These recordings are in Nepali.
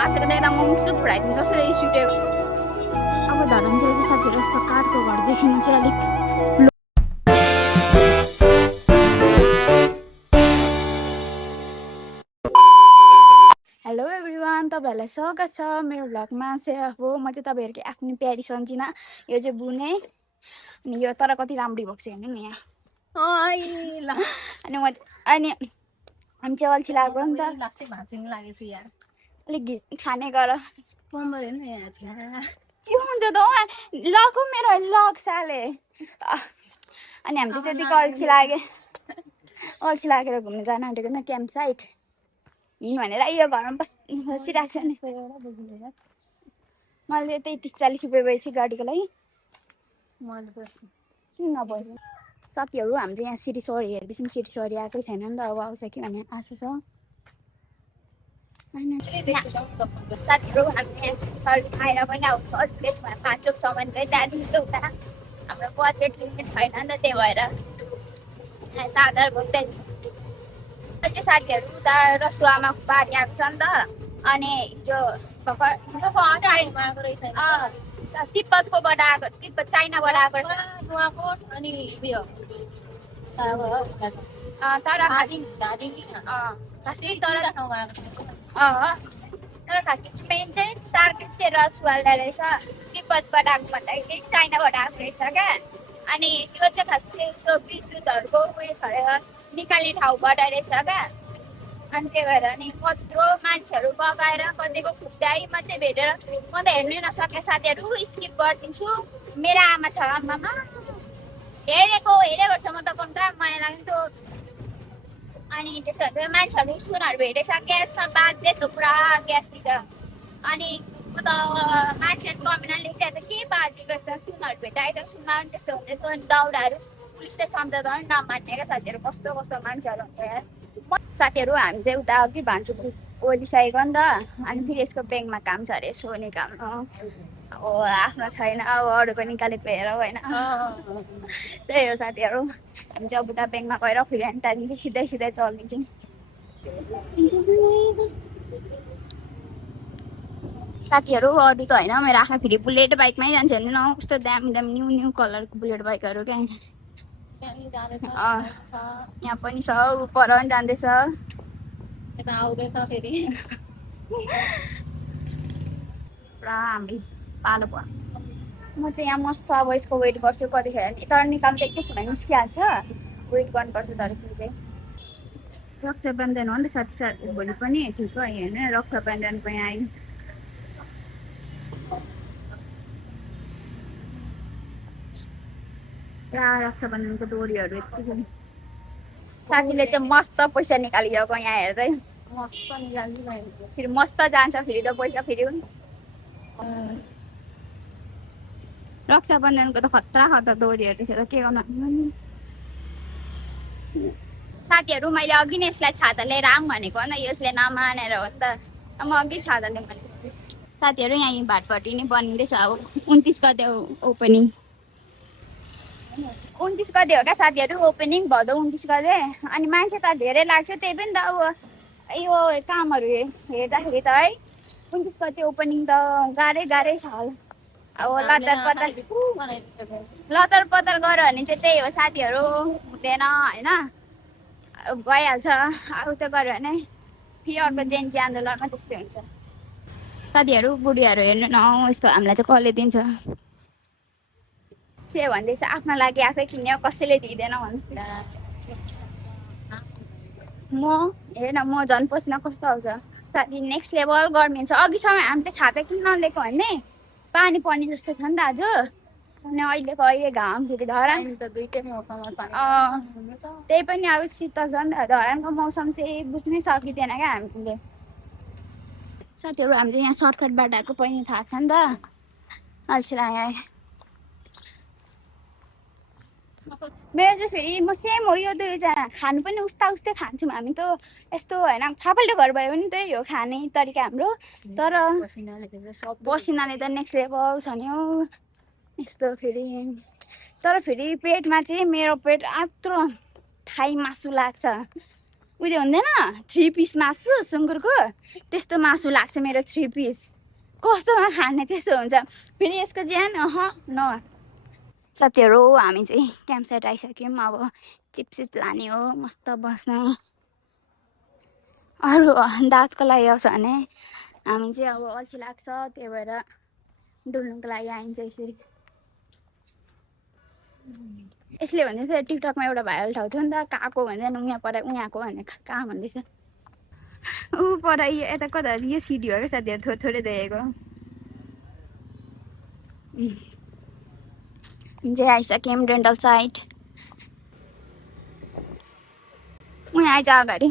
आशा देख्दा म मुख सुख फुडाइदिनु कसरी रिस उठेको। अब धरमतिर चाहिँ साथीहरू यस्तो काठको घर देखिनु चाहिँ अलिक हेलो एभ्रिवान, तपाईँहरूलाई स्वागत छ मेरो भ्लगमा। चाहिँ हो म चाहिँ तपाईँहरूको आफ्नो प्यारी सन्जिना। यो चाहिँ बुने अनि यो तर कति राम्री भएको छ हेर्नु नि यहाँ। अनि हामी चाहिँ अल्छी लाग्यो नि त, लागेछु यार अलिक खाने गर कम्बर हेर्नु यहाँ के हुन्छ त लको मेरो लक साले। अनि हामी चाहिँ त्यतिको अल्छी लागेर घुम्नु जान आँटेको न क्याम्प साइट हिँड्नु भनेर। यो घरमा बसिरहेको छ नि। मैले त्यही 30-40 रुपियाँ बेच्छु गाडीको लागि। किन नभयो साथीहरू, हामी चाहिँ यहाँ सिटी सरी हेर्दैछौँ। सिटी सरी आएकै छैन नि त, अब आउँछ कि भन्ने आशा छ। साथीहरू हामी सरी खाएर पनि आउँछ त्यसमा 5 चोकसम्म गयो, त्यहाँदेखि उता हाम्रो बजेट लिमिट छैन नि त, त्यही भएर दादर घुम्दैछ। अहिले साथीहरू उता रसुवामाको बारी आएको छ नि त। अनि हिजो तिब्बतकोबाट आएको, तिब्बत चाइनाबाट आएको अनि उयो तर खासै मेन चाहिँ टार्गेट चाहिँ रसवाला रहेछ। तिब्बतबाट आएको भन्दाखेरि चाइनाबाट आएको रहेछ क्या। अनि त्यो चाहिँ खासै त्यो विद्युतहरूको उयो छरेर निकाल्ने ठाउँबाट रहेछ क्या। अनि त्यही भएर नि कत्रो मान्छेहरू बगाएर कतिको खुट्टाइ मात्रै भेटेर म त हेर्नै नसकेँ साथीहरू। स्किप गरिदिन्छु। मेरो आमा छ, आमामा हेरेको छ म त कम्ता माया लाग्थ्यो। अनि त्यसो भए मान्छेहरू सुनहरू भेटेछ, ग्यासमा बाँध्दै थियो पुरा ग्यासतिर। अनि म त मान्छेहरू कमेन्टमा लेखेर त के बाँधेको यस्तो सुनहरू भेटाएको सुनमा पनि त्यस्तो हुँदै थियो। अनि दाउराहरू पुलिसले सम्झाउँदा पनि नमान्ने क्या साथीहरू। कस्तो कस्तो मान्छेहरू हुन्छ यार। साथीहरू हामी चाहिँ उता कि भान्छु ओलिसकेको नि त। अनि फेरि यसको ब्याङ्कमा काम छ अरे, सोने काम। अब आफ्नो छैन, अब अरूको निकालेको हेर होइन। त्यही हो साथीहरू, हामी चाहिँ अब उता ब्याङ्कमा गएर फेरि अनि त्यहाँदेखि चाहिँ सिधै चलिदिन्छौँ। साथीहरू अरू त होइन, मेरो आफ्नो फेरि बुलेट बाइकमै जान्छ हेर्नु न, कस्तो दामी दामी न्यू कलरको बुलेट बाइकहरू क्या। यहाँ पनि छ, पर पनि जाँदैछ, आउँदैछ फेरि पुरा हामी पालो भयो। म चाहिँ यहाँ मस्त अब यसको वेट गर्छु कतिखेर, तर निकाल्नु त एकैछिन निस्किहाल्छ। वेट गर्नुपर्छ दर्शन चाहिँ। रक्षाबन्धन हो नि त साथी, भोलि पनि ठिक हो होइन। रक्षाबन्धन पनि आयो। पुरा रक्षाबन्धनको डोरीहरू यति साथीले चाहिँ मस्त पैसा निकालिएको यहाँ हेर्दै। मस्त निकाल्नु फेरि मस्त जान्छ फेरि त पैसा फेरि रक्षाबन्धनको त खतरा डोरीहरू छ, के गर्नु। साथीहरू मैले अघि नै यसलाई छाता लिएर आऊँ भनेको होइन, यसले नमानेर हो नि त। म अघि छाता लिउँ भनेको। साथीहरू यहाँ भाटपट्टि नै बनिँदैछ। अब 29 गते ओपनिङ, 29 गते हो क्या साथीहरू ओपनिङ, भदौ 29 गते। अनि मान्छे त धेरै लाग्छ, त्यही पनि त अब यो कामहरू हेर्दाखेरि त है 29 गते ओपनिङ त गाह्रै छ। अब लतर पतर गऱ्यो भने चाहिँ त्यही हो साथीहरू, हुँदैन होइन, भइहाल्छ। अब त गऱ्यो भने फेरि अर्को जेन्जी आन्दोलनमा त्यस्तै हुन्छ। साथीहरू बुढीहरू हेर्नु न, यस्तो हामीलाई चाहिँ कसले दिन्छ। से भन्दैछ आफ्नो लागि आफै किन्यो, कसैले दिँदैन भन्नु। म हेर्न म झन् पसिना कस्तो आउँछ साथी, नेक्स्ट लेभल गर्मी छ। अघिसम्म हामी त छाता किन नलिएको भने पानी पर्ने जस्तो थियो नि त आज। अनि अहिले घाम फेरि धरान त्यही पनि अब शीतल छ नि त। धरानको मौसम चाहिँ बुझ्नै सकिँदैन क्या हामीले। साथीहरू हामी चाहिँ यहाँ सर्टकट बाटाको पनि थाहा छ नि त, अल्छी लाग्यो। मेरो चाहिँ फेरि म सेम हो, यो दुईजना खानु पनि उस्तै खान्छौँ हामी त। यस्तो होइन, फापल्टो घर भयो भने त्यही हो खाने तरिका हाम्रो। तर पसिनाले त नेक्स्ट लेभल छ नि हौ यस्तो फेरि। तर फेरि पेटमा चाहिँ मेरो पेट आत्रो थाई मासु लाग्छ। उयो हुँदैन 3 पिस मासु सुँगुरको त्यस्तो मासु लाग्छ मेरो 3 पिस कस्तोमा खाने त्यस्तो हुन्छ फेरि यसको ज्यान न साथीहरू हामी चाहिँ क्याम्प साइट आइसक्यौँ अब चिप्सिप लाने हो मस्त बस्ने अरू दाँतको लागि आउँछ भने हामी चाहिँ अब अल्छी लाग्छ त्यही भएर डुल्नुको लागि आइन्छ यसरी यसले भन्दै थियो टिकटकमा एउटा भाइरल ठाउँ थियो नि त कहाँको भन्दैन उहाँ पर उहाँको भने कहाँ भन्दैछ ऊ पर यता कता यो सिडी हो क्या साथीहरू थोरै थोरै देखेको चाहिँ आइसक्यौँ डेन्टल साइट उहाँ आइज अगाडि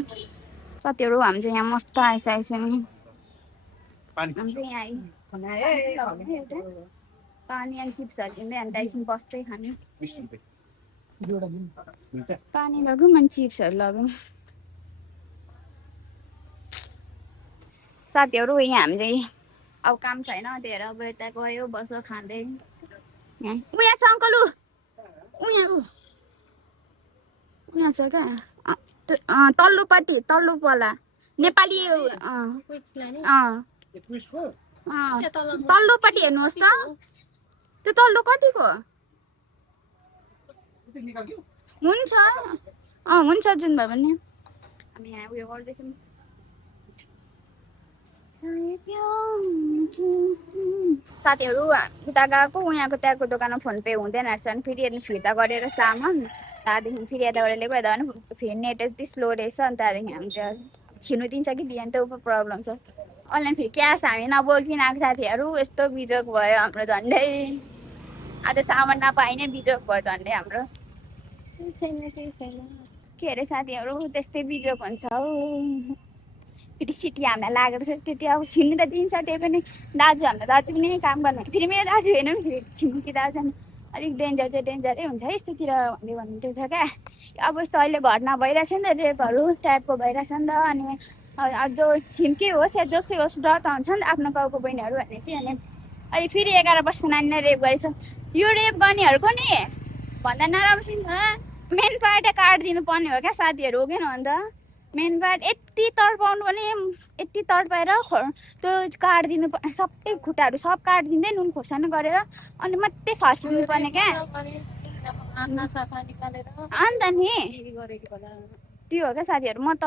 साथीहरू हामी चाहिँ यहाँ मस्त आइसकेको छौँ हामी चाहिँ यहाँ पानी अनि चिप्सहरू किन्दै अनि त्यहाँदेखि बस्दै खाने पानी लगौँ अनि चिप्सहरू लगौँ साथीहरू यहाँ हामी चाहिँ अब काम छैन त्यही भएर अब यता गयो बस्छ खाँदै उहाँ छ अङ्कल उहाँ छ क्या तल्लोपट्टि तल्लो पला नेपाली तल्लोपट्टि हेर्नुहोस् त त्यो तल्लो कतिको हुन्छ हुन्छ जुन भयो भने हामी यहाँ उयो गर्दैछौँ साथीहरू उता गएको उहाँको त्यहाँको दोकानमा फोन पे हुँदैन रहेछ अनि फेरि हेर्नु फिर्ता गरेर सामान त्यहाँदेखि फेरि यताबाट लिएको यता भने फेरि नेट यति स्लो रहेछ अनि त्यहाँदेखि हामी चाहिँ छिर्नु दिन्छ कि दिएन त उप प्रब्लम छ अनलाइन फेरि क्यास हामी नबोकिन आएको साथीहरू यस्तो बिजोग भयो हाम्रो झन्डै आज सामान नपाइने बिजोग भयो झन्डै हाम्रो के अरे साथीहरू त्यस्तै बिजोग हुन्छ हौ फेरि सिटी हामीलाई लागेको छ त्यति अब छिन्नु त दिन्छ त्यही पनि दाजु हाम्रो दाजु पनि काम गर्नु फेरि मेरो दाजु होइन नि फेरि छिन्नु कि दाजु अलिक डेन्जर चाहिँ डेन्जरै हुन्छ है यस्तोतिर भन्दै थियो क्या अब यस्तो अहिले घटना भइरहेछ नि त रेपहरू टाइपको भइरहेछ नि त अनि जो छिम्की होस् या जसै होस् डर त हुन्छ नि त आफ्नो गाउँको बहिनीहरू भनेपछि अनि अहिले फेरि 11 वर्षको नानीलाई रेप गरेछ यो रेप गर्नेहरूको नि भन्दा नराम्रोसँग मेन पार्ट काटिदिनु पर्ने हो क्या साथीहरू हो किन भन्दा मेन पार्ट यति तडपाउनु पनि यति तडपाएर त्यो काटिदिनु पर्ने सबै खुट्टाहरू सब काटिदिँदै नुन खोर्सानी गरेर अनि मात्रै फाँसिदिनु पर्ने क्या अन्त नि त्यो हो क्या साथीहरू म त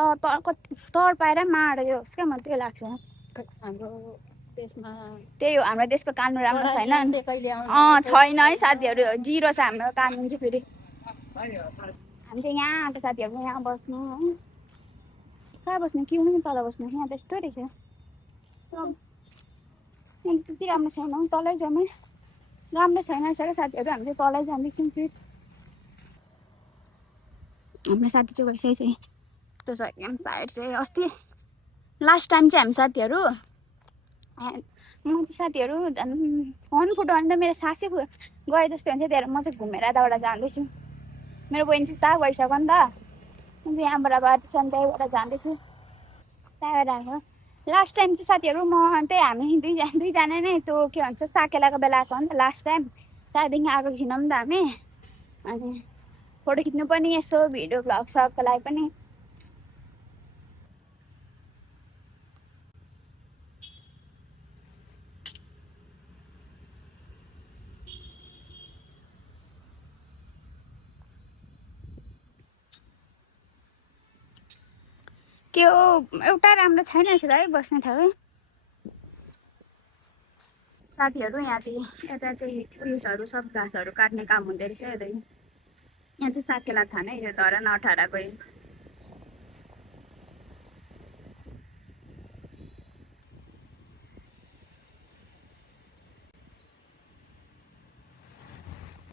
तडपाएर मार्यो होस् क्या म त्यो लाग्छ हाम्रो देशमा त्यही हो हाम्रो देशको कानुन राम्रो छैन छैन है साथीहरू जिरो छ हाम्रो कानुन चाहिँ फेरि हामी चाहिँ यहाँ आएको साथीहरू यहाँ बस्नु है कहाँ बस्नु के हुनु तल बस्नु यहाँ त यस्तो रहेछ यहाँ त्यति राम्रो छैन तलै जाउँ राम्रो छैन रहेछ क्या साथीहरू हामी चाहिँ तलै जाँदैछौँ फेरि हाम्रो साथी चाहिँ भइसकेको चाहिँ त्यो छ क्याम्प साइट चाहिँ अस्ति लास्ट टाइम चाहिँ हामी साथीहरू म चाहिँ साथीहरू फोन फुट्यो भने त मेरो सासै गए जस्तो हुन्छ त्यही भएर म चाहिँ घुमेर यताबाट जाँदैछु मेरो बहिनी चाहिँ उता गइसक्यो नि त म चाहिँ यहाँबाट बाटो छ त्यहीबाट जाँदैछु त्यहाँबाट आएको लास्ट टाइम चाहिँ साथीहरू म त्यही हामी दुईजना नै त्यो के भन्छ साकेलाको बेला आएको हो नि त लास्ट टाइम त्यहाँदेखि आएको छैनौँ नि त हामी अनि फोटो खिच्नु पनि यसो भिडियो भ्लग सक्को लागि पनि के हो एउटा राम्रो छैन रहेछ है बस्ने ठाउँ साथीहरू यहाँ चाहिँ यता चाहिँ उयसहरू सब घाँसहरू काट्ने काम हुँदो रहेछ यतै यहाँ चाहिँ साकेला थाहा नै यो धरान 18 गयो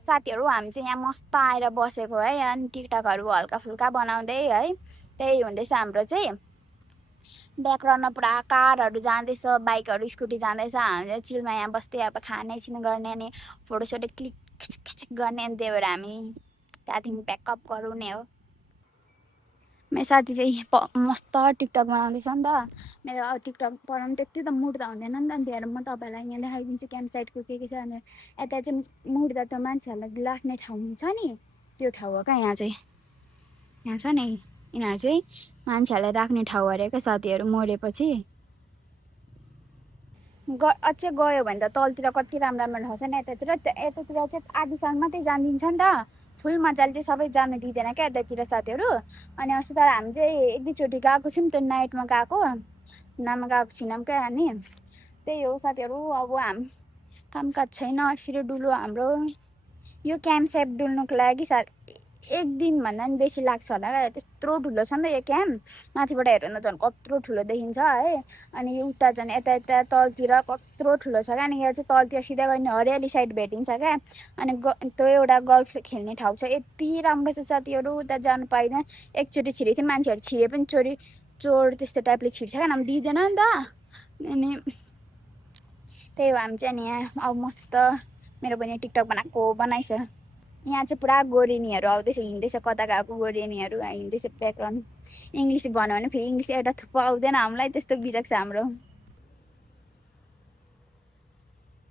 साथीहरू हामी चाहिँ यहाँ मस्त आएर बसेको है अनि टिकटकहरू हल्का फुल्का बनाउँदै है त्यही हुँदैछ हाम्रो चाहिँ ब्याकग्राउन्डमा पुरा कारहरू जाँदैछ बाइकहरू स्कुटी जाँदैछ हामी चिलमा यहाँ बस्दै अब खाने छिन गर्ने अनि फोटोसोटो क्लिक खिचिक गर्ने अनि त्यही भएर हामी त्यहाँदेखि ब्याकअप गराउने हो मेरो साथी चाहिँ मस्त टिकटक बनाउँदैछ नि त मेरो टिकटक बनाउनु त्यति त मुड त हुँदैन नि त त्यही भएर म तपाईँलाई यहाँ देखाइदिन्छु क्याम्प साइटको के छ अनि यता चाहिँ मुड त मान्छेहरूलाई लाग्ने ठाउँ हुन्छ नि त्यो ठाउँ हो क्या यहाँ चाहिँ यहाँ छ नि यिनीहरू चाहिँ मान्छेहरूलाई राख्ने ठाउँ अरे क्या साथीहरू मरेपछि अझै गयो भने त तलतिर कति राम्रो राम्रो ठाउँ छ नि यतातिर यतातिर चाहिँ आधीसम्म मात्रै जानिदिन्छ नि त फुल मजाले चाहिँ सबै जानु दिँदैन क्या यतातिर साथीहरू अनि अस्ति तर हामी चाहिँ एक दुईचोटि गएको छौँ त्यो नाइटमा गएको नाममा गएको छैनौँ क्या अनि त्यही हो साथीहरू अब कामकाज छैन यसरी डुल्यो हाम्रो यो क्याम्प सेप डुल्नुको लागि एक दिनभन्दा पनि बेसी लाग्छ होला क्या त्यत्रो ठुलो छ नि त यो क्याम्प माथिबाट हेर्यो भने त झन् कत्रो ठुलो देखिन्छ है अनि यो उता झन् यता यता तलतिर कत्रो ठुलो छ क्या अनि यहाँ चाहिँ तलतिर सिधै गयो भने हरियाली साइड भेटिन्छ क्या अनि त्यो एउटा गल्फ खेल्ने ठाउँ छ यति राम्रो छ साथीहरू उता जानु पाइँदैन एकचोटि छिरेको थियो मान्छेहरू छिरे पनि चोर त्यस्तो टाइपले छिर्छ क्या नभए दिँदैन नि त अनि त्यही हो हामी चाहिँ अनि यहाँ अब मस्त मेरो बहिनी टिकटक बनाइछ यहाँ चाहिँ पुरा गोरेनीहरू आउँदैछ हिँड्दैछ कता गएको गोरेनीहरू हिँड्दैछ ब्याकग्राउन्ड इङ्ग्लिस भन्यो भने फेरि इङ्ग्लिस एउटा थुप्रो आउँदैन हामीलाई त्यस्तो बिजक छ हाम्रो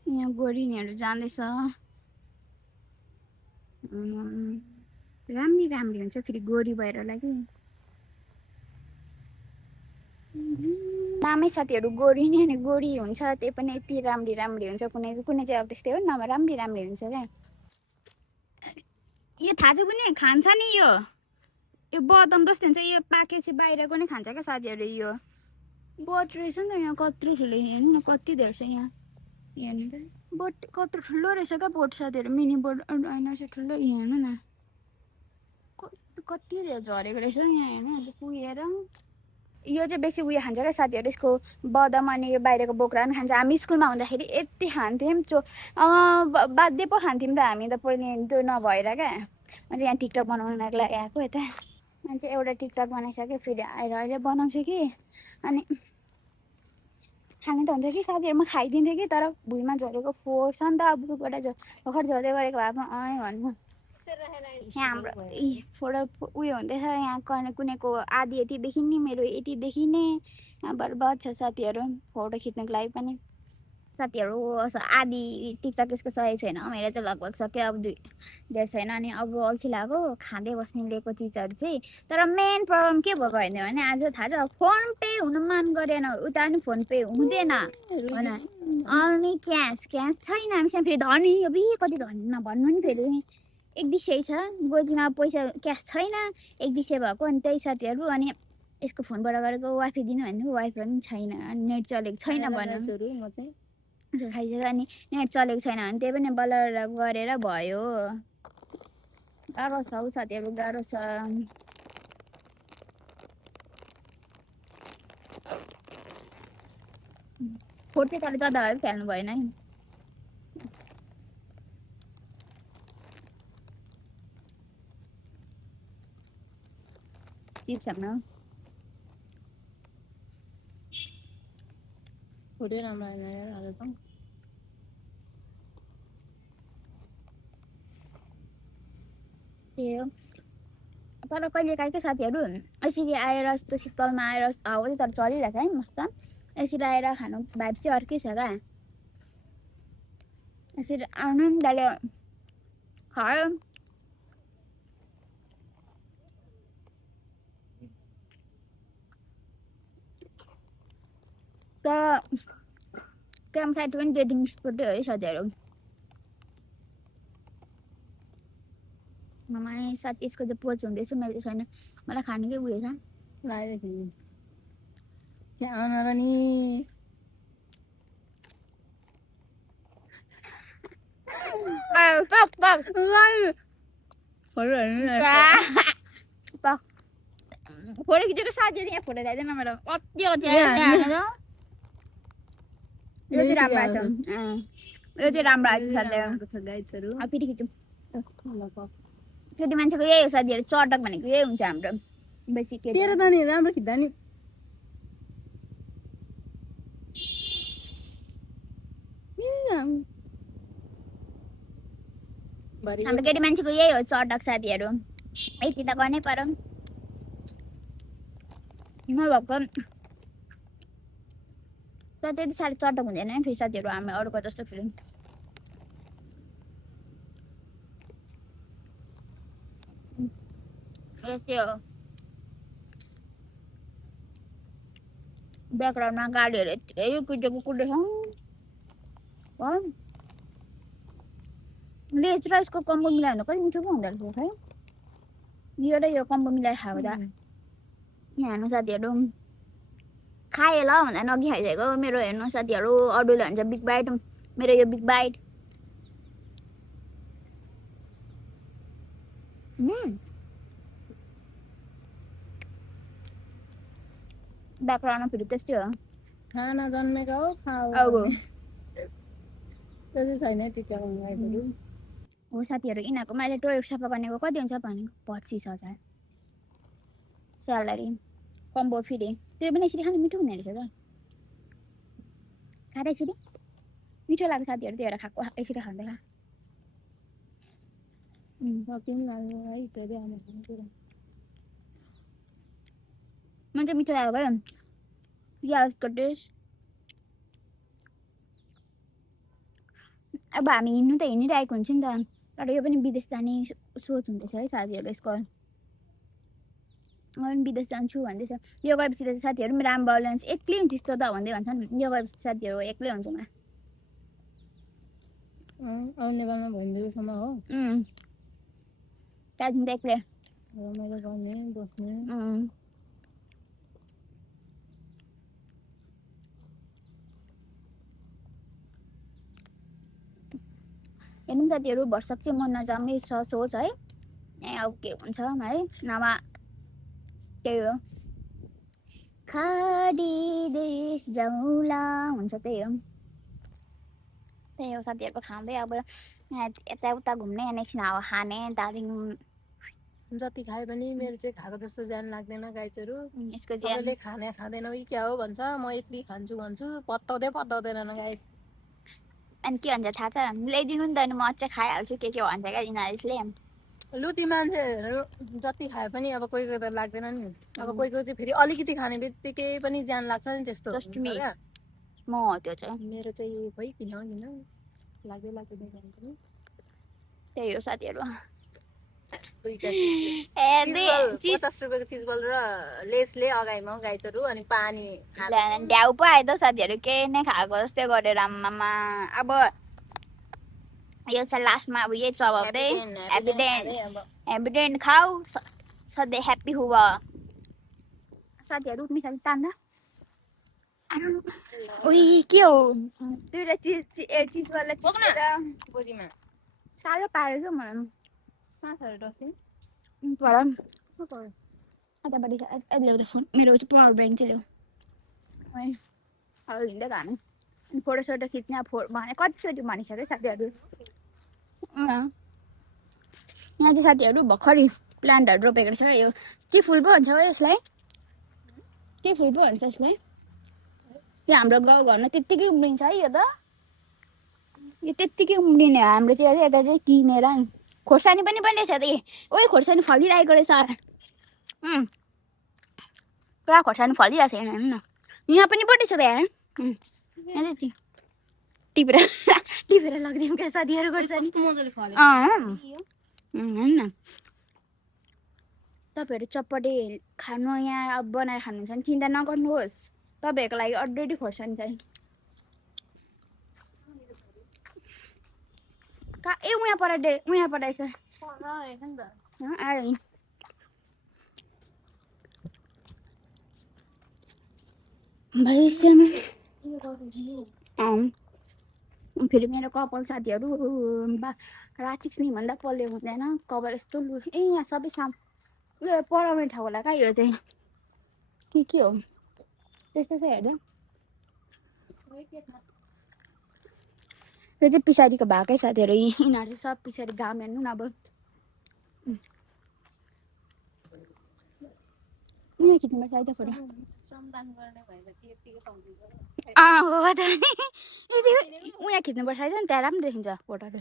यहाँ गोरेनीहरू जाँदैछ राम्री हुन्छ फेरि गोरी भएर लागि नामै साथीहरू गोरी नि अनि गोरी हुन्छ त्यही पनि यति राम्री हुन्छ कुनै चाहिँ अब त्यस्तै हो नभए राम्री हुन्छ क्या यो थाहा छ पनि खान्छ नि यो बदम जस्तो हुन्छ यो पाके चाहिँ बाहिरको नै खान्छ क्या साथीहरू यो बोट रहेछ नि त यहाँ कत्रो ठुलो हेर्नु न कति धेरै छ यहाँ हेर्नु त बोट कत्रो ठुलो रहेछ क्या बोट साथीहरू मिनी बोट होइन चाहिँ ठुलो हेर्नु न कति धेरै झरेको रहेछ यहाँ हेर्नु पुगेर यो चाहिँ बेसी उयो खान्छ क्या साथीहरू यसको बदम अनि यो बाहिरको बोक्रा पनि खान्छ हामी स्कुलमा हुँदाखेरि यति खान्थ्यौँ बाध्य पो खान्थ्यौँ त हामी त पहिले त्यो नभएर क्या म चाहिँ यहाँ टिकटक बनाउनको लागि आएको यता अनि चाहिँ एउटा टिकटक बनाइसकेँ फेरि आएर अहिले बनाउँछु कि अनि खाने त हुन्छ कि साथीहरू म खाइदिन्थेँ कि तर भुइँमा झरेको फोहोर छ नि त बुबाट भर्खर झर्दै गरेको भए पनि भन्नु यहाँ हाम्रो फोटो उयो हुँदैछ यहाँ कुनैको आधी यतिदेखि नि मेरो यतिदेखि नै बर्बाद छ साथीहरू फोटो खिच्नको लागि पनि साथीहरू आधी टिकटक यसको सकेको छैन मेरो चाहिँ लगभग सक्यो अब 2.5 छैन अनि अब अल्छी लाग्यो खाँदै बस्ने लिएको चिजहरू चाहिँ तर मेन प्रब्लम के भएको होइन भने आज थाहा छ फोन पे हुन मन गरेन उता पनि फोन पे हुँदैन अनि क्यास छैन हामीसँग फेरि धनी अब कति धनी नभन्नु नि फेरि एक दिशै छ गोजीमा पैसा क्यास छैन एक दिशै भएको अनि त्यही साथीहरू अनि यसको फोनबाट गरेको वाइफाई दिनु भने वाइफाई पनि छैन अनि नेट चलेको छैन भनौँ खाइसक्यो अनि नेट चलेको छैन भने त्यही पनि बल्ल गरेर भयो गाह्रो छ हौ साथीहरू गाह्रो छ फोटो तर जता भए फ्याल्नु भएन है चिप्स हाम्रो फोटो राम्रो आएन आज त तर कहिले काहीँ के साथीहरू यसरी आएर यस्तो शीतलमा आएर हावा चाहिँ तर चलिरहेको है मस्त यसरी आएर खानु भाइब चाहिँ अर्कै छ क्या यसरी आनन्दले खायो तर क्याम्प साइड पनि डेटिङ स्पोटै हो है साथीहरू मलाई साथी यसको चाहिँ पोच हुँदैछ मेरो छैन मलाई खानुकै उयो छ लाग्यो नि फोटो खिचेको साथीहरू यहाँ फोटो ल्याइदिएन मेरो कति यो चाहिँ राम्रो आएको छ साथीहरू फेरि खिचौँ केटी मान्छेको यही हो साथीहरू चटक भनेको यही हुन्छ हाम्रो बेसी तेरो त नि राम्रो खिच्दा नि हाम्रो केटी मान्छेको यही हो चटक साथीहरू यति त गर्नै पर्यो नभएको तर त्यति साह्रो चटक हुँदैन है फेरि साथीहरू हामी अरूको जस्तो फेरि यस्तै हो ब्याकग्राउन्डमा गाडीहरू यत्तिकै कुदेको कुदेछ लेज र यसको कम्बो मिलायो भने कति मिठो पो हुँदो रहेछ है यो र यो कम्बो मिलाएर खाएको त यहाँ हेर्नु साथीहरू खाएँ ल भन्दा नगि खाइसकेको मेरो हेर्नु साथीहरू अरूले भन्छ बिग बाइट मेरो यो बिग बाइट ब्याकग्राउन्डमा फेरि त्यस्तै हो खाना जन्मेको हो खाऊ अब त्यस्तो छैन टिकाको गाईहरू हो साथीहरू यिनीहरूको मैले टोइलेट सफा गर्नेको कति हुन्छ भनेको 25,000 स्यालेरी कम्बो फेरि त्यो पनि यसरी खानु मिठो हुने रहेछ त खाँदा यसरी मिठो लाग्छ साथीहरू त्यही भएर खाएको यसरी खाँदैन सकिनु लाग्यो है त्यो आमा मन चाहिँ मिठो लाग्यो क्या प्याजको टेस्ट अब हामी हिँड्नु त हिँडिरहेको हुन्छ नि त तर यो पनि विदेश जाने सोच हुँदैछ है साथीहरू यसको पनि विदेश जान्छु भन्दैछ यो गएपछि त साथीहरू पनि राम्रो बाउले एक्लै हुन्छ यस्तो त भन्दै भन्छन् यो गएपछि साथीहरू एक्लै हुन्छ म अब नेपालमा भइदिएकोसम्म हो त्यहाँदेखि त एक्लै रमाइलो गर्ने बस्ने हेर्नु साथीहरू भरसक चाहिँ मन नजामै छ सोच है अब के हुन्छ है नभए त्यही हो खाडी देश जाउँला हुन्छ त्यही हो साथीहरूको खाँदै अब यताउता घुम्ने एकछिन हावा खाने दार्जिलिङ जति खाए पनि मेरो चाहिँ खाएको जस्तो ज्यान लाग्दैन गाईचहरू यसको सबैले खाने खाँदैनौ कि क्या हो भन्छ म यति खान्छु भन्छु पत्ताउँदैन गाई अनि के भन्छ थाहा छ ल्याइदिनु नि त अनि म अझै खाइहाल्छु के भन्छ क्या यिनीहरूले लुटी मान्छेहरू जति खाए पनि अब कोही कोही त लाग्दैन नि अब कोही कोही चाहिँ फेरि अलिकति खाने बित्तिकै पनि ज्यान लाग्छ नि त्यस्तो म त्यो चाहिँ मेरो चाहिँ खोइ किन लाग्दै त्यही हो साथीहरू 50 रुपियाँको चिज बल र लेसले अगाइमा गाईहरू अनि पानी ढ्याउ पो आयो त साथीहरू केही नै खाएको जस्तै गरेर आमामा अब यो चाहिँ लास्टमा अब यही चबाउँदै ह्याप्पी खाऊ सधैँ ह्याप्पी हुव साथीहरू उठ्ने खालि तान्दा उही के हो दुईवटा चिजवाला साह्रो पारेको क्या मलाई ल्याउँदा फोन मेरो चाहिँ पावर ब्याङ्क चाहिँ ल्याऊ है हिँड्दै खानु अनि फोटोसोटो खिच्ने भने कतिचोटि भनिसक्यो साथीहरू यहाँ चाहिँ साथीहरू भर्खरै प्लान्टहरू रोपेको रहेछ यो के फुल पो भन्छ हो यसलाई के फुल पो भन्छ यसलाई यो हाम्रो गाउँघरमा त्यत्तिकै उम्रिन्छ है यो त यो त्यत्तिकै उम्रिने हाम्रो चाहिँ यता चाहिँ किनेर खोर्सानी पनि रहेछ त ओइ खोर्सानी फलिरहेको रहेछ पुरा खोर्सानी फलिरहेको छ हेर्नु न यहाँ पनि रहेछ त यहाँ चाहिँ टिपेर लगिदिउँ क्या साथीहरू खोर्सानी होइन तपाईँहरू चटपटे खानु यहाँ अब बनाएर खानुहुन्छ भने चिन्ता नगर्नुहोस् तपाईँहरूको लागि अलरेडी खोर्सानी चाहिँ ए उहाँ पठाएछ आयो भविष्यमा फेरि मेरो कपाल साथीहरू राचिक्ने भन्दा पल्ले हुँदैन कपाल यस्तो लु ए यहाँ सबै उयो पढाउने ठाउँ होला कहाँ यो चाहिँ के हो त्यस्तो छ हेर्दा त्यो चाहिँ पछाडिको भएकै साथीहरू यिनीहरू चाहिँ सब पछाडि घाम हेर्नु न अब उयो खिच्नुपर्छ है त फोटो हो त उहाँ खिच्नुपर्छ है नि त्यहाँ राम्रो देखिन्छ फोटोहरू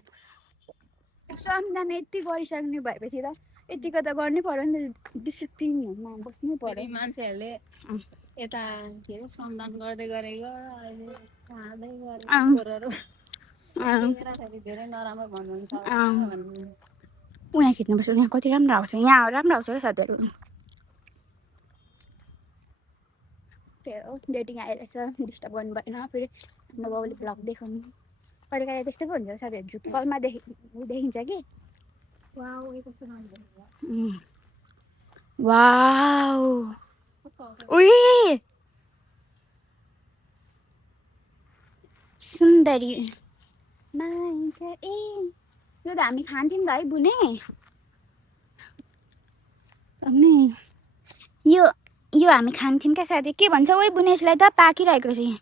श्रमदान यति गरिसक्ने भएपछि त यतिको त गर्नै पर्यो नि त डिसिप्लिनमा बस्नै पर्यो मान्छेहरूले यता के अरे श्रमदान गर्दै गरेको धेरै नराम्रो भन्नुहुन्छ उहाँ खिच्नुपर्छ यहाँ कति राम्रो आउँछ यहाँ राम्रो आउँछ क्या साथीहरू डेटिङ आइरहेछ डिस्टर्ब गर्नु भएन फेरि हाम्रो बाउले ब्लग देखाउनु कहिले कहिले त्यस्तै पो हुन्छ साथीहरू झुट कलमा देखिन्छ कि वाउ उही सुन्दरी यो त हामी खान्थ्यौँ त है बुने यो यो हामी खान्थ्यौँ क्या साथी के भन्छ ओइ बुने यसलाई त पाकिरहेको रहेछ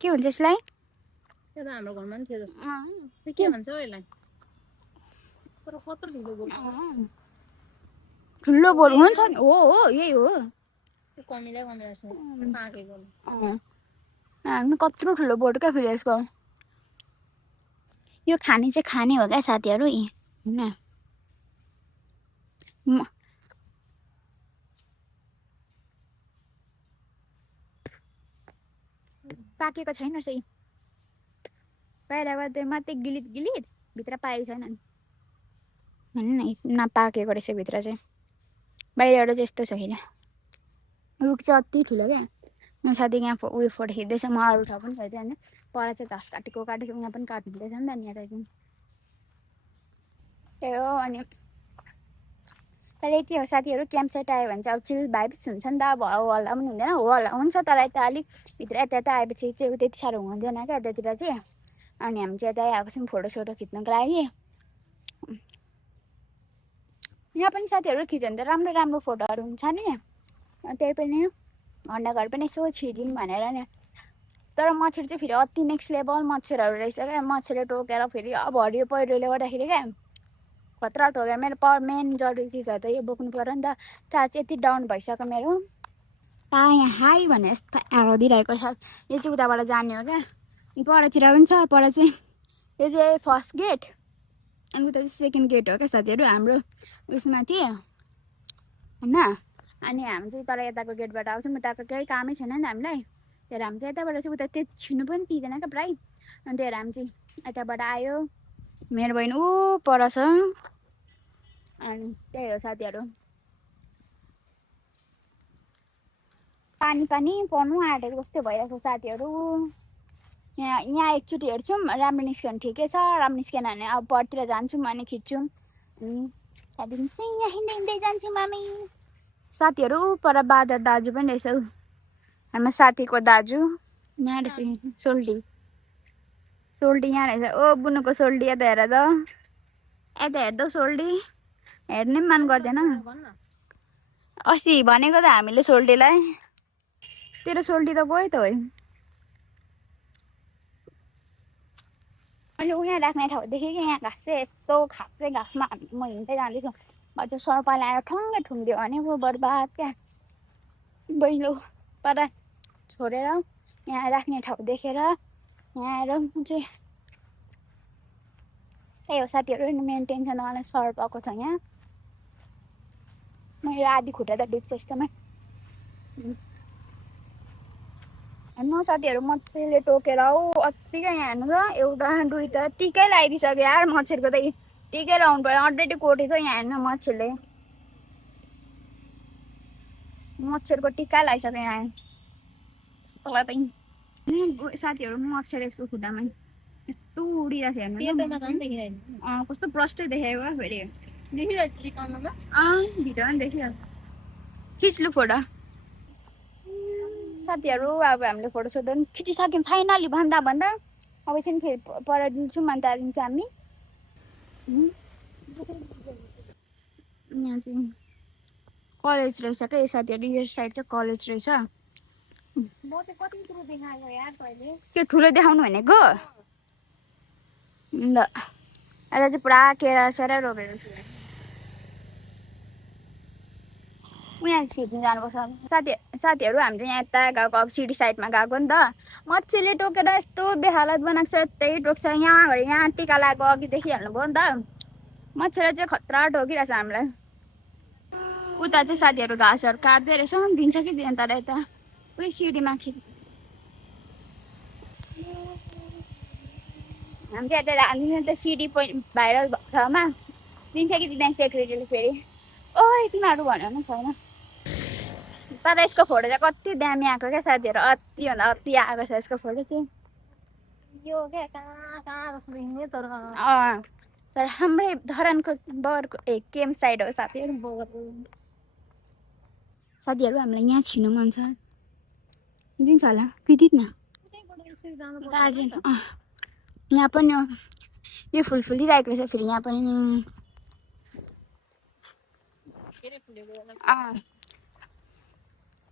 के भन्छ यसलाई त्यो त हाम्रो घरमा पनि थियो जस्तो के भन्छ यसलाई तर कत्रो ठुलो बोल हुन्छ नि हो यही हो कमिलै छ पाकेको कत्रो ठुलो बोट क्या फेरि यसको यो खाने चाहिँ खाने हो क्या साथीहरू होइन पाकेको छैन सही बाहिरबाट मात्रै गिलित भित्र पाएको छैन होइन नपाकेको रहेछ भित्र चाहिँ बाहिरबाट चाहिँ यस्तो छैन रुख चाहिँ अति ठुलो क्या साथी यहाँ उयो फोटो खिच्दैछ म अरू ठाउँ पनि खिच्दै होइन पर चाहिँ घाँस काटेछ उहाँ पनि काट्नु हुँदैछ नि त यहाँ त्यही हो अनि तर यति हो साथीहरू क्याम्प साइट आयो भने चाहिँ अब चिल भाइब्स हुन्छ नि त अब होला पनि हुँदैन होला हुन्छ तर यता अलिक भित्र यता आएपछि चाहिँ त्यति साह्रो हुँदैन क्या यतातिर चाहिँ अनि हामी चाहिँ यता आएको छौँ फोटोसोटो खिच्नुको लागि यहाँ पनि साथीहरू खिच्यो भने त राम्रो राम्रो फोटोहरू हुन्छ नि त्यही पनि घन्टाघर पनि यसो छिरिदिउँ भनेर नि तर मच्छर चाहिँ फेरि अति नेक्स्ट लेभल मच्छरहरू रहेछ क्या मच्छरले टोकेर फेरि अब हरियो पहिरोले गर्दाखेरि क्या खतरा टोकेर मेरो मेन जरुरी चिजहरू त यो बोक्नु पऱ्यो नि त चार्ज यति डाउन भइसक्यो मेरो यहाँ हाई भने यस्तो एरो दिइरहेको छ यो चाहिँ उताबाट जाने हो क्या परतिर पनि छ पर चाहिँ यो चाहिँ फर्स्ट गेट अनि उता चाहिँ सेकेन्ड गेट हो क्या साथीहरू हाम्रो उयसमा थियो होइन अनि हामी चाहिँ तर यताको गेटबाट आउँछौँ उताको केही कामै छैन नि त हामीलाई त्यही हामी चाहिँ यताबाट चाहिँ उता त्यति छिर्नु पनि दिँदैन क्या प्रायः अनि त्यही हामी चाहिँ यताबाट आयो मेरो बहिनी ऊ पर छ अनि त्यही हो साथीहरू पानी पर्नु आँटेको जस्तै भइरहेको छ साथीहरू यहाँ एकचोटि हेर्छौँ राम्रो निस्क्यो भने ठिकै छ राम्रो निस्केन भने अब परतिर जान्छौँ अनि खिच्छौँ अनि त्यहाँदेखि यहाँ हिँड्दै जान्छौँ हामी साथीहरू पर बादर दाजु पनि रहेछ हाम्रो साथीको दाजु यहाँ रहेछ सोल्टी यहाँ रहेछ ओ बुनुको सोल्टी यता हेर त यता हेर्दो सोल्टी हेर्ने पनि मन गर्दैन अस्ति भनेको त हामीले सोल्टीलाई तेरो सोल्टी त गयो त है मैले उहाँ राख्ने ठाउँ देखेँ कि यहाँ घाँस चाहिँ यस्तो खाप्रे घाँसमा म हिँड्दै जाँदैछु अझ सर्पाले आएर ठङ्गै ठुङ्दियो भने पो बर्बाद क्या बैलो पर छोडेर यहाँ राख्ने ठाउँ देखेर यहाँ आएर चाहिँ त्यही हो साथीहरू मेन टेन्सन मलाई सर्पाको छ यहाँ मेरो आधी खुट्टा त डुब्छ यस्तोमा हेर्नु साथीहरू मच्छरले टोकेर हौ अत्तिकै यहाँ हेर्नु त एउटा दुईवटा टिकै लगाइदिइसक्यो यार मच्छरको त टिकै लगाउनु पर्यो अलरेडी कोटेको यहाँ हेर्नु मच्छरको टिका लगाइसक्यो यहाँ साथीहरू मच्छर यसको खुट्टामा यस्तो उडिरहेको हेर्नु कस्तो प्रष्टै देखायो फेरि भिडियो पनि देखियो खिच्लु फोटो साथीहरू अब हामीले फोटोसोटो पनि खिचिसक्यौँ फाइनली भन्दा अब एकछिन फेरि पर दिन्छौँ अनि त्यहाँदेखि चाहिँ हामी यहाँ चाहिँ कलेज रहेछ क्या साथीहरू यो साइड चाहिँ कलेज रहेछ के ठुलो देखाउनु भनेको ल यता चाहिँ पुरा केरा सेरा रोपेर उहाँ छिर्नु जानुपर्छ साथीहरू हामी चाहिँ यहाँ यता गएको अब सिटी साइडमा गएको नि त मच्छरले टोकेर यस्तो बेहालत बनाएको छ यतै टोक्छ यहाँ टिका लगाएको अघि देखिहाल्नु भयो नि त मच्छर चाहिँ खतरा टोकिरहेछ हामीलाई उता चाहिँ साथीहरू घाँसहरू काट्दै रहेछ दिन्छ कि दिन्छ तर यता उयो सिडीमा हामी चाहिँ यता हाल्दिन्छ त सिडी भाइरल भएको ठाउँमा दिन्छ कि दिँदैन सेक्युरिटीले फेरि ओइ तिमीहरू भन्यो भने छैन तर यसको फोटो चाहिँ कति दामी आएको क्या साथीहरू, अति भन्दा अति आएको छ यसको फोटो चाहिँ। यो क्या कहाँ कहाँ जस्तो देखिने तर तर हाम्रै धरानको बरको केम साइड हो साथीहरू। साथीहरू हामीलाई यहाँ छिर्नु मन छ, दिन्छ होला कि न गार्डन। यहाँ पनि यो फुल फुलिरहेको रहेछ फेरि यहाँ पनि।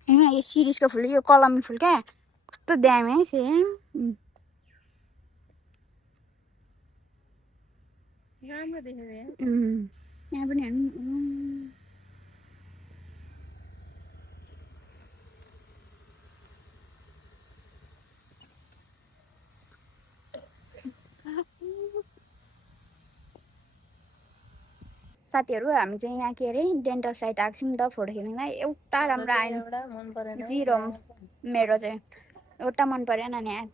यो सिरिजको फुल, यो कलमी फुल क्या कस्तो दामी है सेम। राम्रो देखेर यहाँ पनि हेर्नु। साथीहरू हामी चाहिँ यहाँ के अरे डेन्टल साइड आएको छौँ नि त फोटो खिच्नलाई। एउटा राम्रो आएन, मन परेन जिरो मेरो चाहिँ एउटा मन परेन नि। यहाँ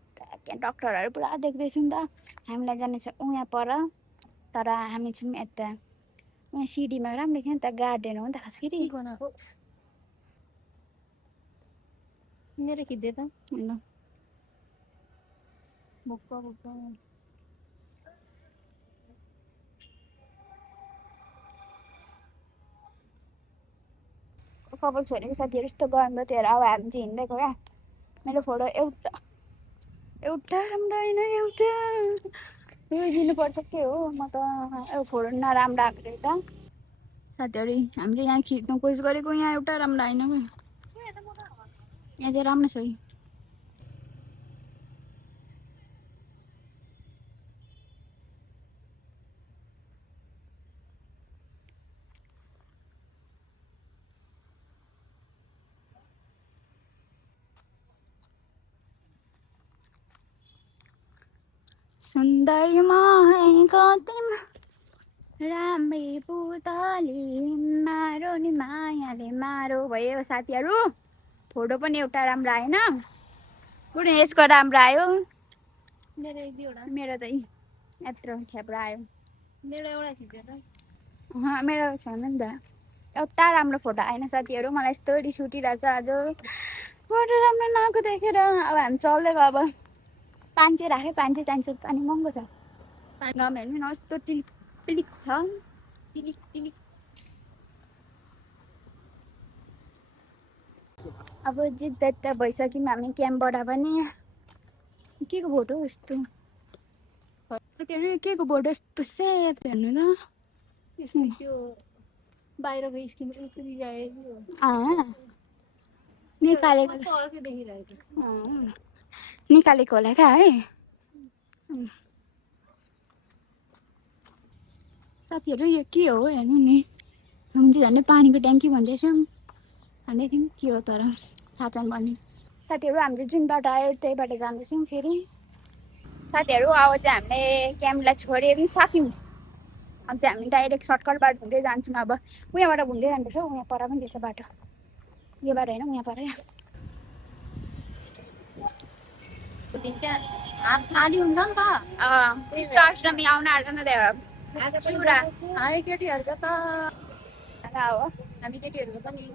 डक्टरहरू पुरा देख्दैछु नि त। हामीलाई जाने छ उहाँ पर, तर हामी छौँ यता उहाँ सिडीमा। राम्रो थियो नि त, गार्डन हो नि त खास गरी। मेरो खिच्दै त ल बुक्क बुक्क कपाल छोडेको साथीहरू यस्तो गरम त थियो। अब हामी चाहिँ हिँडेको क्या। मेरो फोटो एउटा राम्रो होइन, एउटा रोइदिनुपर्छ के हो। म त अब फोटो नराम्रो आएको एउटा साथीहरू। हामी चाहिँ यहाँ खिच्नु कोसिस गरेको, यहाँ एउटा राम्रो आएन क्या। यहाँ चाहिँ राम्रो छ कि। सुन्दरमा है कतिम राम्री पुतली मारो नि मायाले मारो भयो साथीहरू। फोटो पनि एउटा राम्रो आएन, कुनै यसको राम्रो आयो। मेरो त यत्रो खेप्रो आयो। मेरो एउटा खिचेर मेरो छैन नि त। एउटा राम्रो फोटो आएन साथीहरू। मलाई यस्तो रिस उठिरहेको छ आज, फोटो राम्रो नआएको देखेर। अब हामी चल्दै गयो। अब पानी राखेँ, पानी चाहिन्छ, पानी महँगो छ। गाउँमा हेर्नु न यस्तो टिलिक पिलिक छ, टिलिक टिलिक। अब जित्दा त भइसक्यौँ हामी क्याम्पबाट पनि। के को भोट हो यस्तो के को भोट यस्तो सेतो हेर्नु त। त्यो बाहिरको स्किन निकालेको होला क्या है साथीहरू। यो के हो हेर्नु नि, हामी चाहिँ झन् पानीको ट्याङ्की भन्दैछौँ भन्दै थियौँ, के हो तर थाहा छैन भन्ने। साथीहरू हामीले जुन बाटो आयो त्यही बाटो जाँदैछौँ फेरि। साथीहरू अब चाहिँ हामीले क्याम्पलाई छोडेर पनि सक्यौँ। अब चाहिँ हामी डाइरेक्ट सर्टकट बाटो हुँदै जान्छौँ। अब उहाँबाट घुम्दै जानुपर्छ, उहाँ पर पनि रहेछ बाटो, यो बाटो होइन उहाँ पर। खाली हुन्छ नि त कृष्णाष्टमी आउन आँट्दैन त्यहाँ पुरा हामी केटीहरूको त हो। हामी केटीहरूको त नि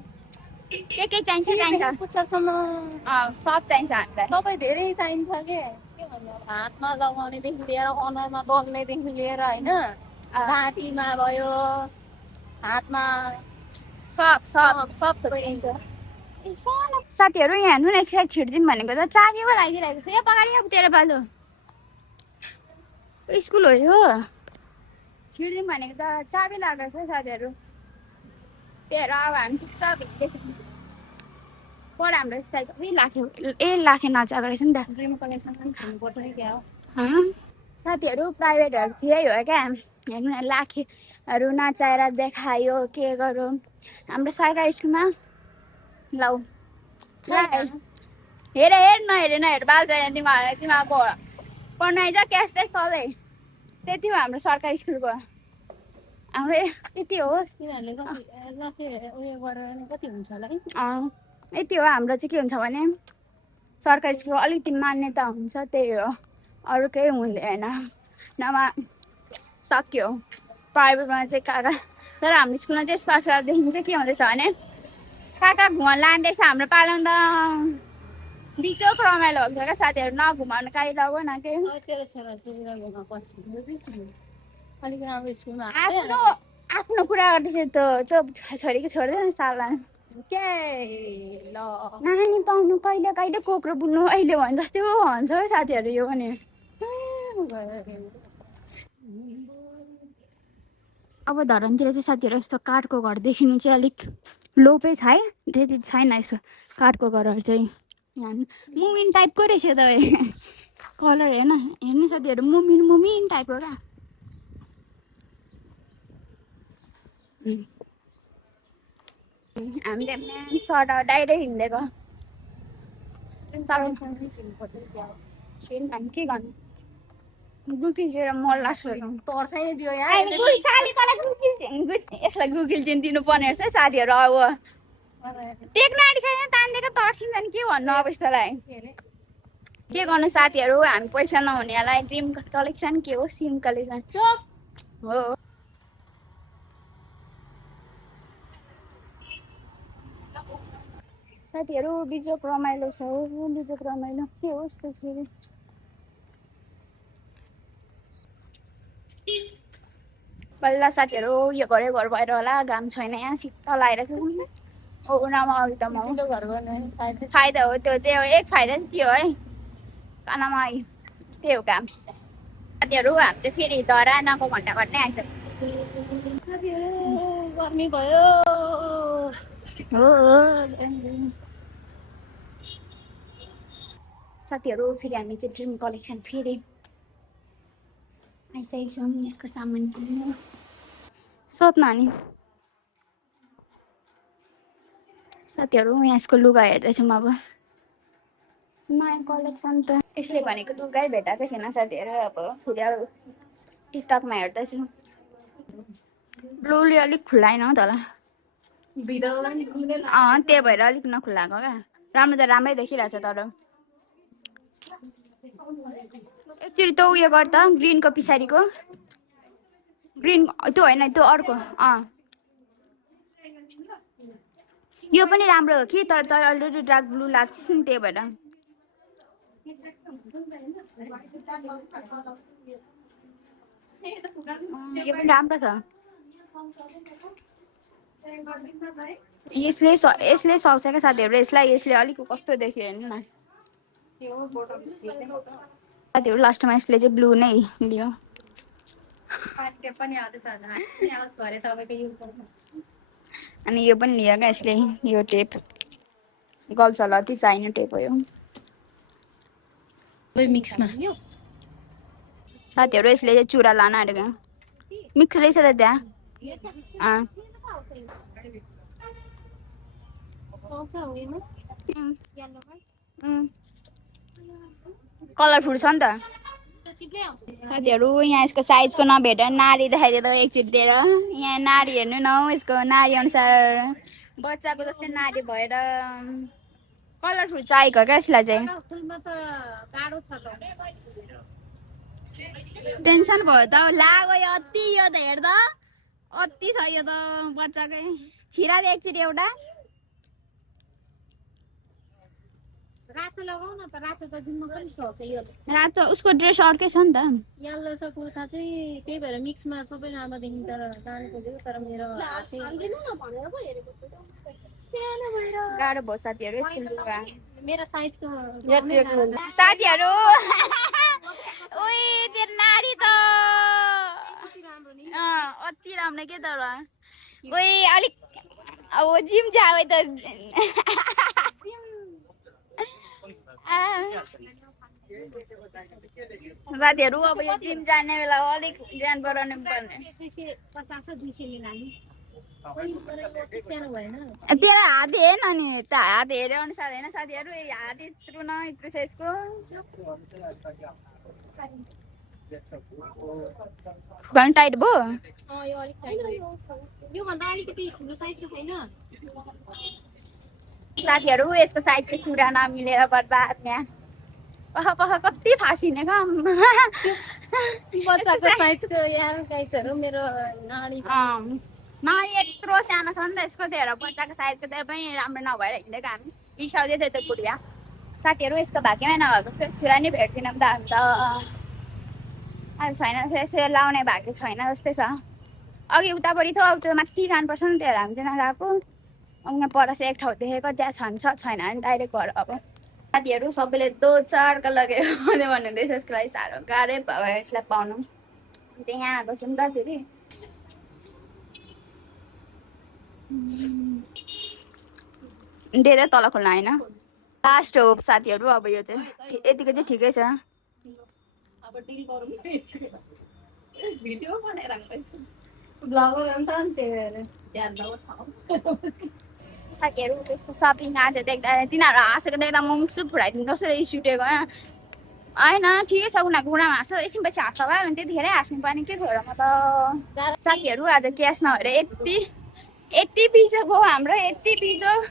के चाहिन्छ पुच्छरसम्म सब चाहिन्छ हामीलाई। सबै धेरै चाहिन्छ के भन्नु, हातमा लगाउनेदेखि लिएर अनुहारमा दल्नेदेखि लिएर होइन, घाँटीमा भयो, हातमा सब सब सब चाहिन्छ। साथीहरू यहाँ हेर्नु न, एकसाइड छिर्दिउँ भनेको त चाबी पो लागिरहेको छ। यहाँ पगारि अब तेरो पालो स्कुल हो यो, छिर्दिउँ भनेको त चाबी लागेको छ साथीहरू। त्यही अब हामी चुपचाप हिँड्दैछौँ। पर हाम्रो एक्सर्साइज लाखे नचाएको रहेछ नि त। ड्रिम कलेक्सन पनि छान्नुपर्छ कि क्या हो साथीहरू। प्राइभेटहरू यही हो क्या, हेर्नु न लाखेहरू नचाएर देखायो के गरौँ। हाम्रो सरकारी स्कुलमा लौ हेर नहेर बाल छैन तिमीहरूको पढ्नु आइज क्यास त्यस तलै। त्यति हो हाम्रो सरकारी स्कुलको। हाम्रो यति हो, उयो गरेर कति हुन्छ होला है। यति हो हाम्रो चाहिँ। के हुन्छ भने सरकारी स्कुलको अलिकति मान्यता हुन्छ, त्यही हो, अरू केही हुँदैन। नभए सक्यो प्राइभेटमा चाहिँ काका। तर हाम्रो स्कुलमा चाहिँ यसपासदेखि चाहिँ के हुँदैछ भने काका घुमाउन लाँदैछ हाम्रो पालन त बिचोक रमाइलो हुन्छ क्या साथीहरू नघुमाउनु कहीँ लग न के तेरो छोरा छोरीलाई पछि बुझिस् नि अलिक राम्रो स्कुलमा आफ्नो आफ्नो कुरा गर्दैछ त्यो छोरीको छोड्दैन साला के ल नानी पाउनु कहिले कहिले कोक्रो बुन्नु अहिले भने जस्तै भन्छ है साथीहरू यो पनि अब धरनतिर चाहिँ साथीहरू यस्तो काठको घर देखिनु चाहिँ अलिक लोपै छ है त्यति छैन यसो काठको घरहरू चाहिँ यहाँ मुमिन टाइपको रहेछ तपाईँ कलर हेर्न हेर्नु साथीहरू मुमिन टाइपको क्या हामीले म्यान सट डाइरेक्ट हिँडेको हामी के गर्नु गुगल चाहिँ मल लाग्छ तर्साइ दियो यसलाई गुगल चाहिँ दिनुपर्ने रहेछ है साथीहरू अब टेक्नोलोजी छैन तान्दिएको तर्सिन्छ नि के भन्नु अब यस्तोलाई के गर्नु साथीहरू हामी पैसा नहुनेलाई ड्रिम कलेक्सन के हो सिम कलेक्सन हो साथीहरू बिजोक रमाइलो छ हो बिजोक रमाइलो के हो यस्तो फेरि बल्ल साथीहरू यो घरै घर भएर होला घाम छैन यहाँ शीतल आइरहेछ हो नामा अघि त म घर गर्ने फाइदा हो त्यो चाहिँ एक फाइदा चाहिँ त्यो है कानामा त्यस्तै हो काम साथीहरू हामी चाहिँ फेरि धरा नको घन्टा घट्नै आइसक्यो गर्मी भयो साथीहरू फेरि हामी चाहिँ ड्रिम कलेक्सन फेरि आइसकेको छौँ यसको सामान किन्नु सोध्न नि साथीहरू यसको लुगा हेर्दैछौँ अब नयाँ कलेक्सन त यसले भनेको लुगै भेटाएको छैन साथीहरू अब फेरि अब टिकटकमा हेर्दैछु ब्लूले अलिक खुल्लाएन हो तर त्यही भएर अलिक नखुल्लाएको क्या राम्रो त राम्रै देखिरहेछ तर एकचोटि त्यो उयो गर त ग्रिनको पछाडिको ग्रिन त्यो होइन त्यो अर्को यो पनि राम्रो हो कि तर अलरेडी डार्क ब्लू लाग्छ नि त्यही भएर यो पनि राम्रो छ यसले सक्छ क्या साथीहरू यसले अलिक कस्तो देखियो हेर्नु न साथीहरू लास्टमा यसले चाहिँ ब्लू नै लियो अनि यो पनि लियो क्या यसले यो टेप गर्ल्सहरूलाई अति चाहिने टेप हो यो मिक्समा साथीहरू यसले चाहिँ चुरा लान आँटेको मिक्स रहेछ त त्यहाँ कलरफुल छ नि त साथीहरू यहाँ यसको साइजको नभेटेर नारी देखाइदिँदा एकचोटि दिएर यहाँ नारी हेर्नु न हौ यसको नारी अनुसार बच्चाको जस्तै नारी भएर कलरफुल चाहिएको क्या यसलाई चाहिँ टेन्सन भयो त लाग्यो अति यो त हेर्दा अति छ यो त बच्चाकै छिरा दे एकचोटि एउटा रातो लगाउ न त रातो त दिनमा पनि सक्छ यो रातो उसको ड्रेस अर्कै छ नि त यल्लो छ कुर्ता चाहिँ त्यही भएर मिक्समा सबै राम्रो देखिन्छ तर जानु खोजेको तर मेरो गाह्रो भयो साथीहरू मेरो साइजको साथीहरू ओइ त्यो नारी त अति राम्रो के तर ओइ अलिक अब जिम जावे त साथीहरू अब यो जिम जाने बेला अलिक ज्यान बढाउनु पर्ने तेरो हात हेर्न नि त हात हेऱ्यो अनुसार होइन साथीहरू हात यत्रो न यत्रो छ यसको फुकाउनु टाइट भयो साथीहरू यसको साइज चाहिँ चुरा नमिलेर बर्बाद यहाँ पख कति फाँसिने काम बच्चाको साइजको यार साइजहरू मेरो नानी नयाँ यत्रो सानो छ नि त यसको त्यही भएर बच्चाको साइजको त्यही पनि राम्रो नभएर हिँडेको हामी रिसाउँदै थियो त्यो बुढिया साथीहरू यसको भाग्यमै नभएको थियो छुरा नै भेट्दैनौँ त हामी त अहिले छैन यसो लाउने भाग्य छैन जस्तै छ अघि उतापट्टि थियो अब त्यो माथि जानुपर्छ नि त्यही भएर हामी चाहिँ नगएको यहाँ पर चाहिँ एक ठाउँ देखेको त्यहाँ छैन छैन भने डाइरेक्ट घर अब साथीहरू सबैले दो चारका लग्यो भने भन्नुहुँदैछ यसको लागि साह्रो गाह्रै भयो यसलाई पाउनु चाहिँ यहाँ आएको छौँ त फेरि त्यही त तल खोल्न होइन लास्ट हो साथीहरू अब यो चाहिँ यतिको चाहिँ ठिकै छ साथीहरू त्यस्तो सपिङ आज देख्दा तिनीहरू हाँसेको देख्दा मुङसु फुराइदिनु जसरी रिस उठेको होइन ठिकै छ उनीहरूको कुरामा हाँस्छ एकछिन पछि हाँस्छ भयो भने त्यतिखेरै हाँस्नु पर्ने के थियो र म त साथीहरू आज क्यास नभएर यति बिजोग हो हाम्रो यति बिजोग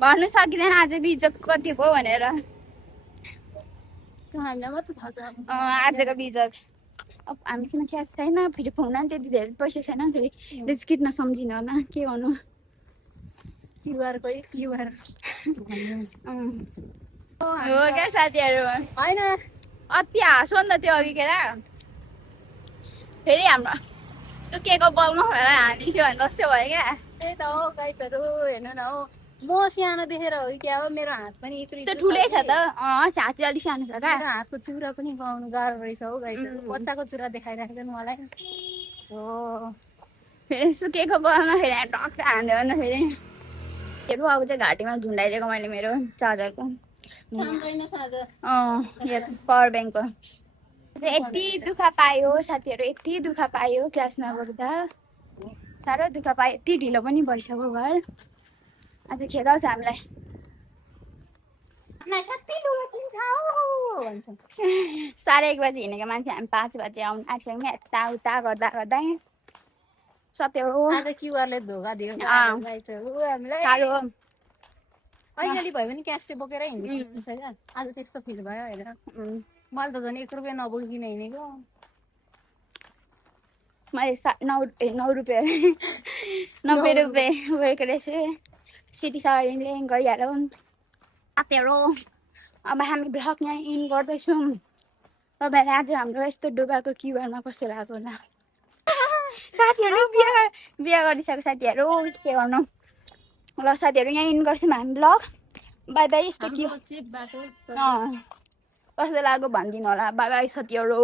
भन्नु सकिँदैन आज बिजोग कति भयो भनेर आजको बिजोग अब हामीसँग क्यास छैन फेरि फोनमा पनि त्यति धेरै पैसा छैन फेरि रिस्किट नसम्झिनु होला के गर्नु हो क्या साथीहरू होइन अति हाँसो नि त त्यो अघि केरा फेरि हाम्रो सुकेको बलमा भएर हानिदिन्छु भने जस्तै भयो क्या त्यही त हो गाइजहरू हेर्नु न हो म सानो देखेर हो कि क्या हो मेरो हात पनि त्यो ठुलै छ त हात चाहिँ अलिक सानो छ क्या मेरो हातको चुरा पनि गाउनु गाह्रो रहेछ हौ गाइजहरू बच्चाको चुरा देखाइराखेको मलाई हो फेरि सुकेको बलमा फेरि टक्क हान्यो भने फेरि हेर्नु अब चाहिँ घाँटीमा झुन्डाइदिएको मैले मेरो चार्जरको पावर ब्याङ्कको यति दुःख पायो साथीहरू यति दुःख पायो क्लास नबोक्दा साह्रो दुःख पायो यति ढिलो पनि भइसक्यो घर आज खेदाउँछ हामीलाई साढे 1 बजी हिँडेको मान्छे हामी 5 बजी आउनु आइसक्यौँ यताउता गर्दा गर्दै साथीहरू आज क्युआरले धोका दियो हामीलाई साह्रो अहिले भयो भने क्यास चाहिँ बोकेर हिँड्नु क्या आज त्यस्तो फिल भयो होइन मैले त झन् 1 रुपियाँ नबोकिकन हिँडेको मैले 9 रुपियाँ 90 रुपियाँ बोकेको रहेछु सिटी सवारीले गइहालौँ साथीहरू अब हामी भ्लग यहाँ इन गर्दैछौँ तपाईँलाई आज हाम्रो यस्तो डुबाएको क्युआरमा कस्तो लाग्यो होला साथीहरू बिहा गरिसक्यो साथीहरू के गर्नु ल साथीहरू यहाँ इन गर्छौँ हामी ब्लग बाई बाई यस्तो के कस्तो लाग्यो भनिदिनु होला बाई बाई साथीहरू